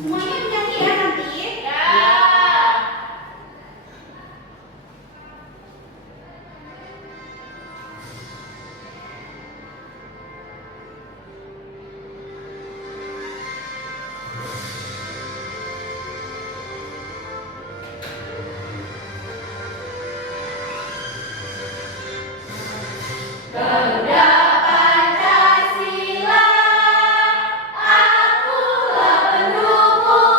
Semuanya nyanyi ya nanti. Garuda Pancasila, akulah pendukung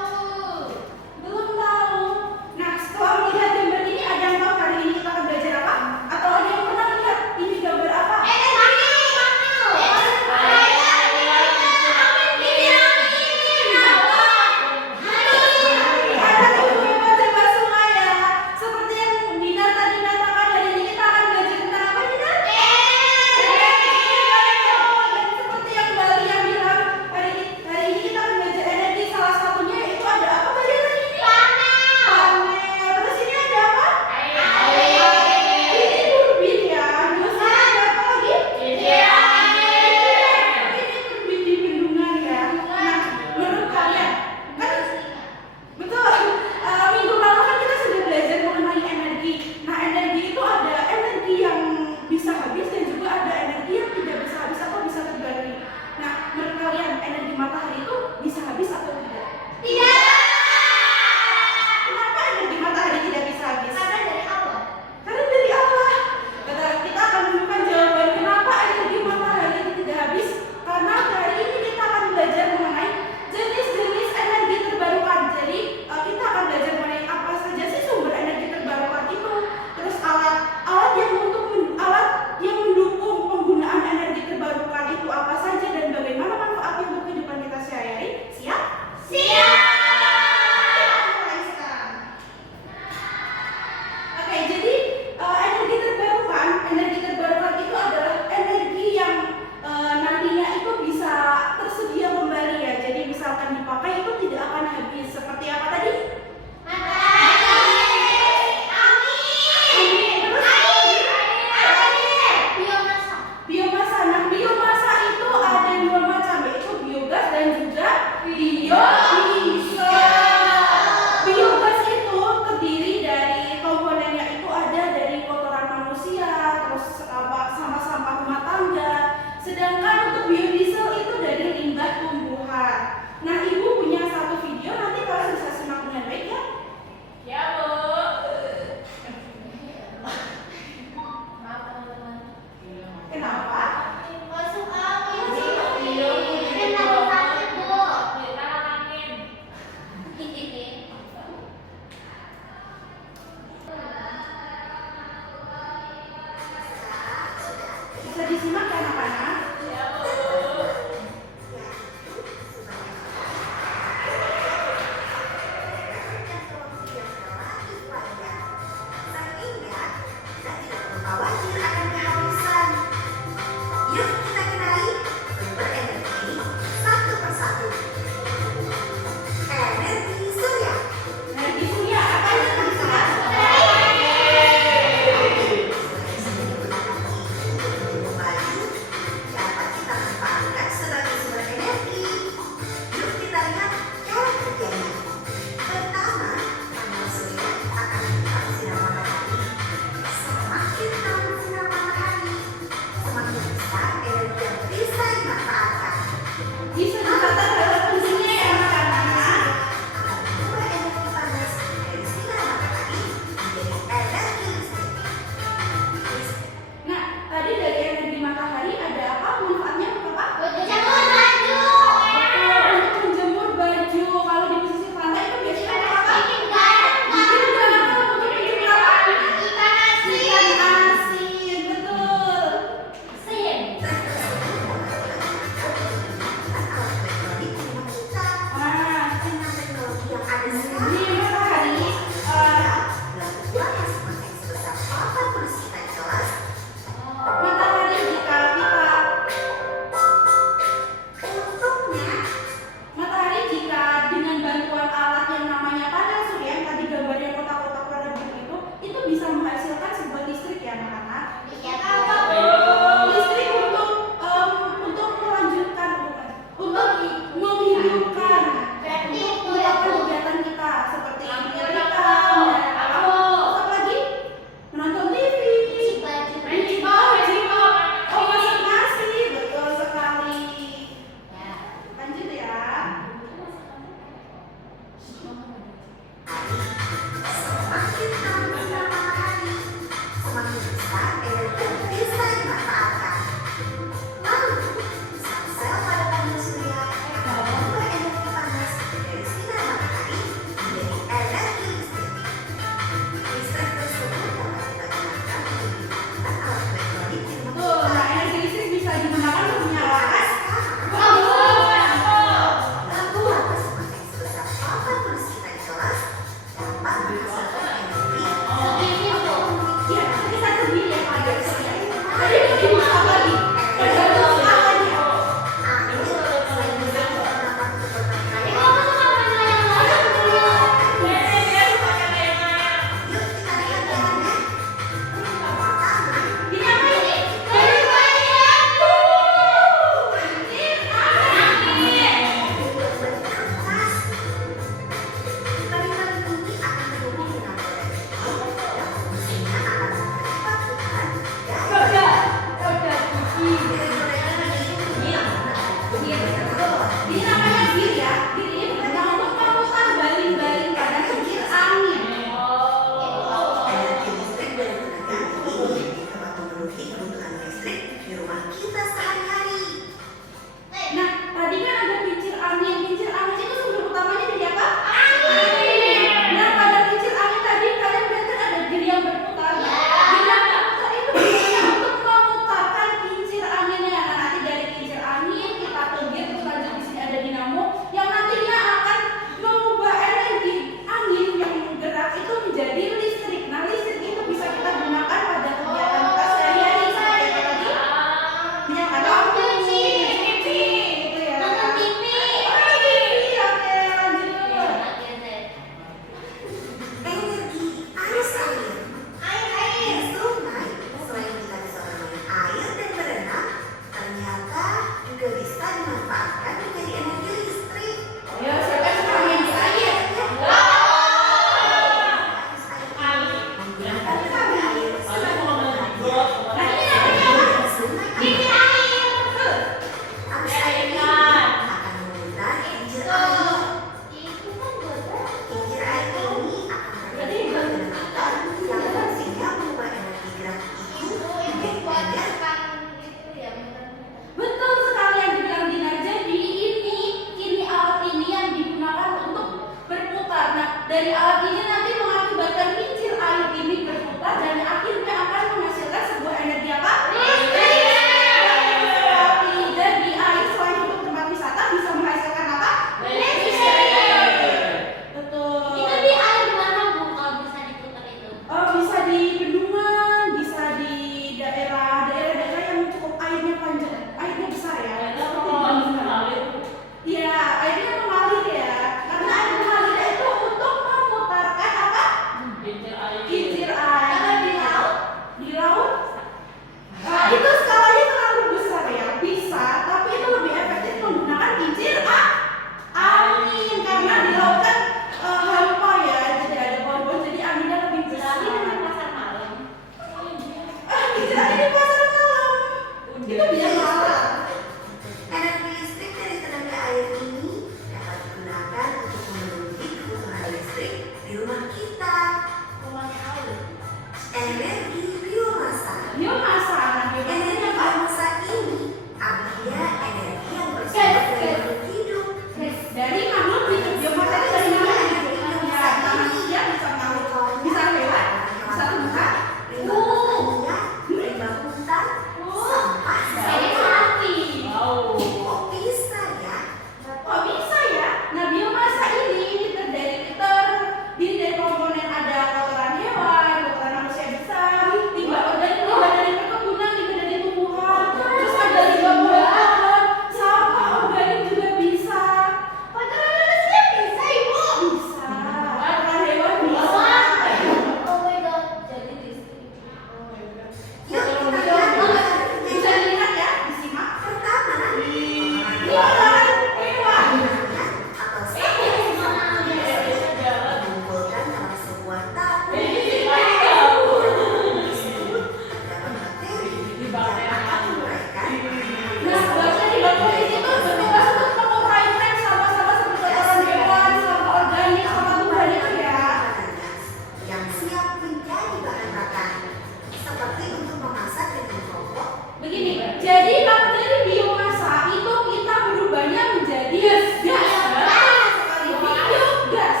Biogas. Betul sekali. Biogas.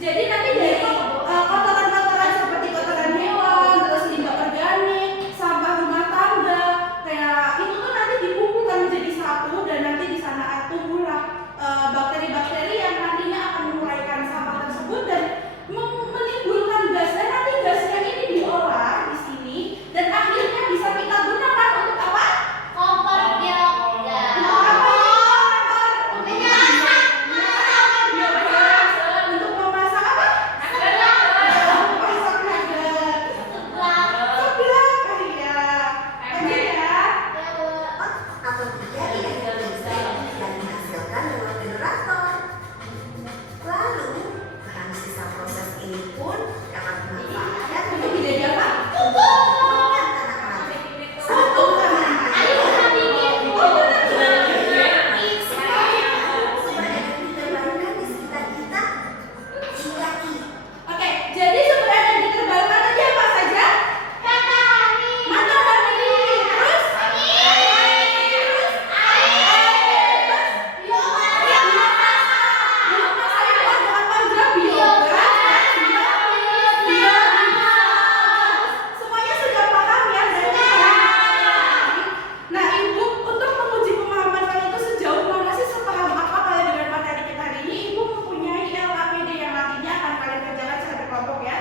Jadi nanti dari kotoran-kotoran seperti kotoran hewan, terus limbah organik, sampah rumah tangga, kayak itu tuh nanti dikumpulkan menjadi satu dan nanti di sana tumbuhlah bakteri-bakteri yang nantinya akan menguraikan sampah tersebut dan menimbulkan gas, dan nanti gasnya ini diolah di sini dan akhirnya bisa kita gunakan untuk apa? Kompor biogas. Untuk memasak apa? Memasak nugget. Seblak. Iya. Lanjut ya. Atau tidak yang dihasilkan lewat generator. Lalu, bahan sisa proses ini pun dapat dimanfaatkan Untuk menjadi apa? mengurangi tanaman. Satu sumber energi terbarukan di sekitar kita. Jika Oke, jadi sumber energi terbarukan tadi apa saja? Matahari. Terus? Semuanya sudah paham ya berarti? Nah, Ibu untuk menguji pemahaman kalian itu sejauh mana sih, sepaham apa kalian dengan materi kita hari ini? Ibu mempunyai LAPD yang nantinya akan kalian kerjakan secara berkelompok ya.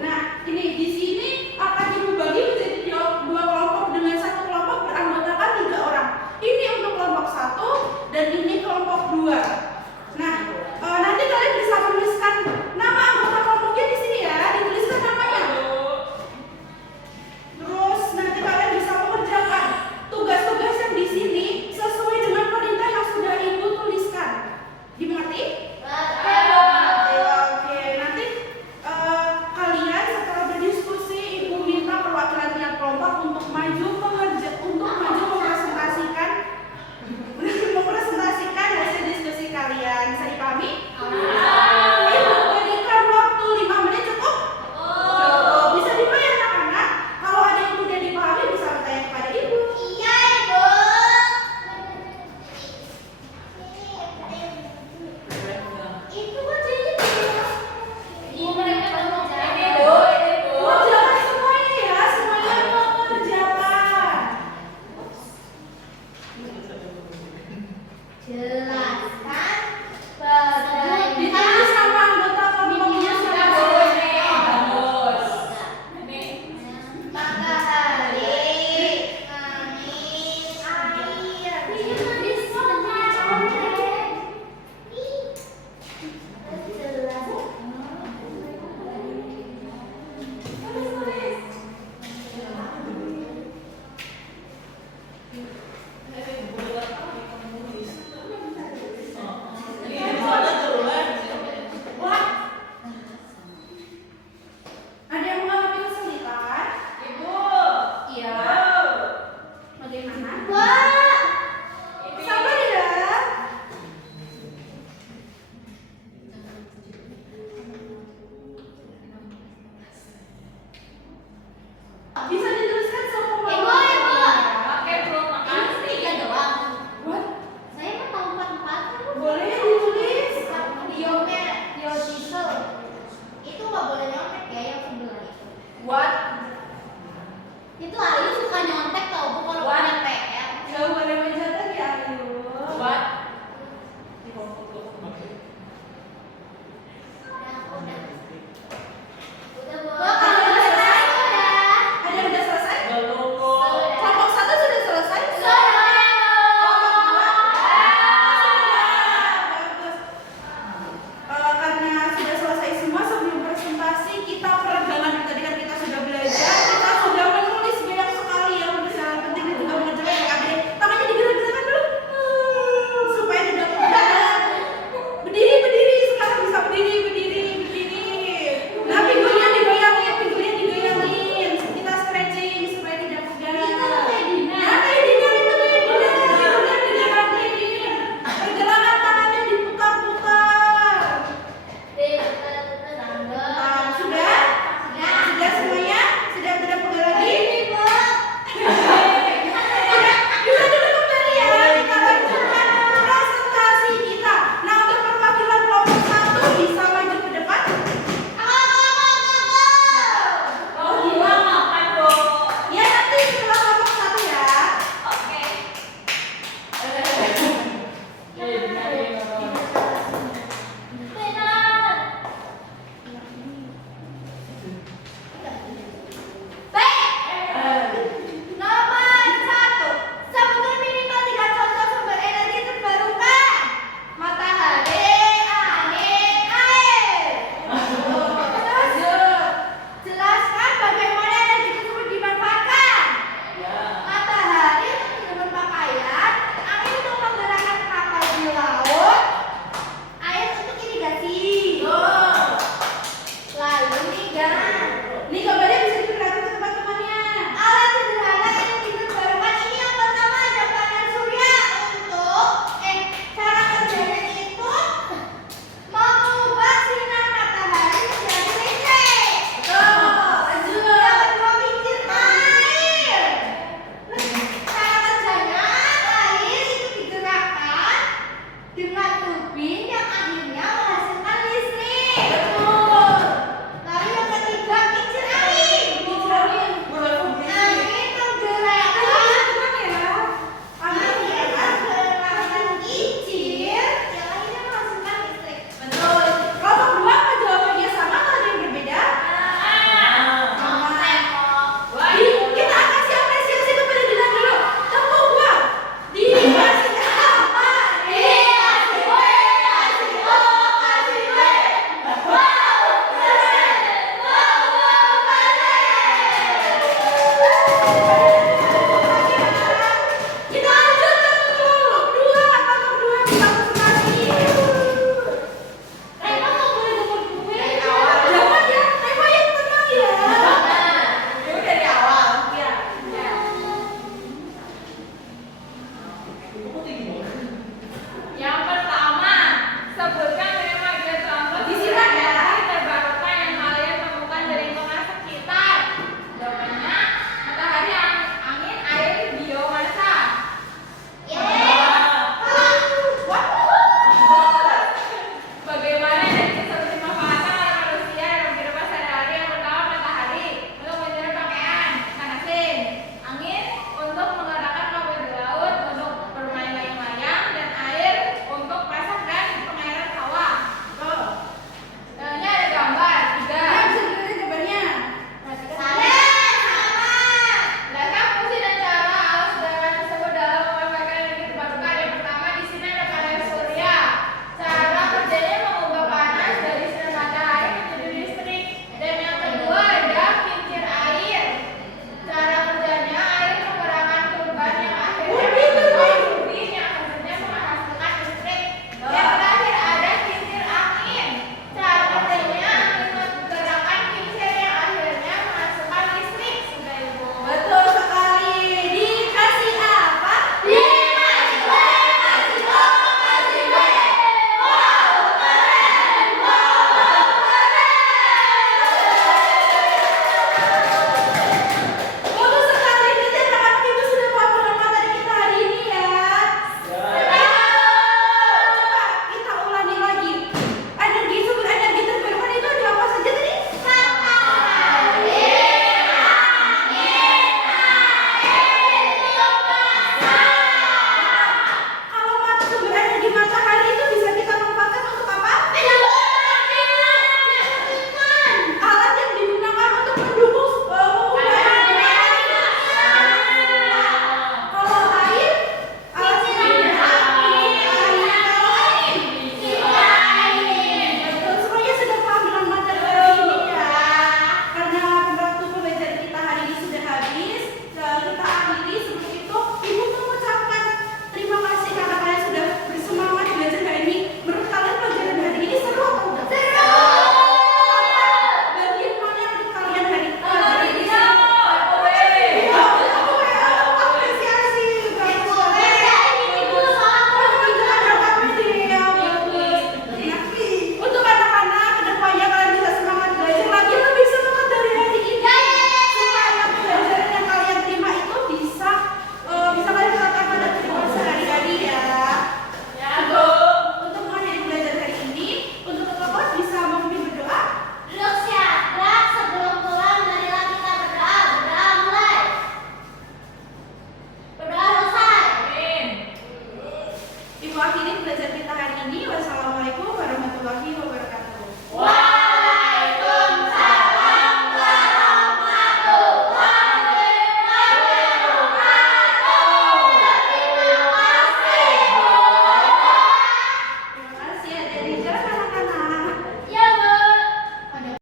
Nah, ini di sini akan Ibu bagi menjadi dua kelompok dengan satu kelompok beranggotakan 3 orang. Ini untuk kelompok 1 dan ini kelompok 2. Nah, nanti kalian bisa menuliskan nama anggota kelompoknya di sini ya, dituliskan namanya. Terus nanti kalian bisa mengerjakan tugas-tugas yang di sini sesuai dengan perintah yang sudah Ibu tuliskan. Dimengerti? Oke, nanti kalian setelah berdiskusi, Ibu minta perwakilan tiap kelompok untuk maju mempresentasikan hasil diskusi kalian. Bisa dipahami? Ibu berikan waktu 5 menit cukup? Cukup. Bisa dimulai anak-anak. Kalau ada yang mudah dipahami bisa bertanya kepada Ibu. Mengerjakan semuanya ya, semuanya mengerjakan. Ditulis nama anggota kelompoknya sama.